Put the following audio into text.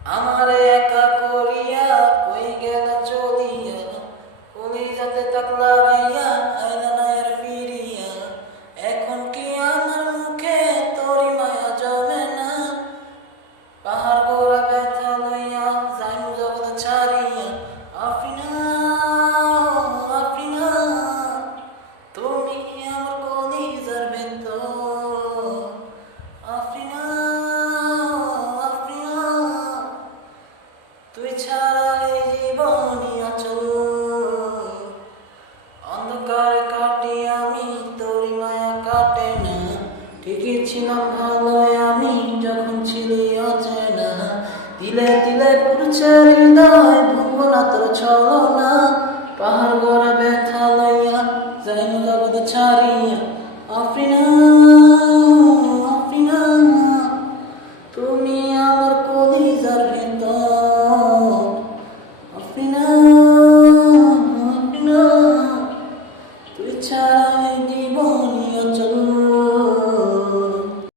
আমারে একা করিয়া কই গেলা চলিয়া, কলিজাতে তাক লাগাইয়া আইলা না আর ফিরিয়া। এখন কি আমার মুখে তোরি মায়া জমে না? পাহাড় গোড়া ব্যথা লইয়া যাইমু জগৎ ছাড়িয়া। আফরিনা, আফরিনা, তুমি আমার কলিজার ভেতর। আফরিনা, আফরিনা, তুই ছাড়া এই জীবনই অচল। অন্ধকারে কাটি আমি, তোরি মায়া কাটে না। ঠিকই ছিলাম ভালো আমি যখন ছিলি অচেনা। তিলে তিলে পুড়ছে হৃদয়, ভুলবো না তোর ছলনা।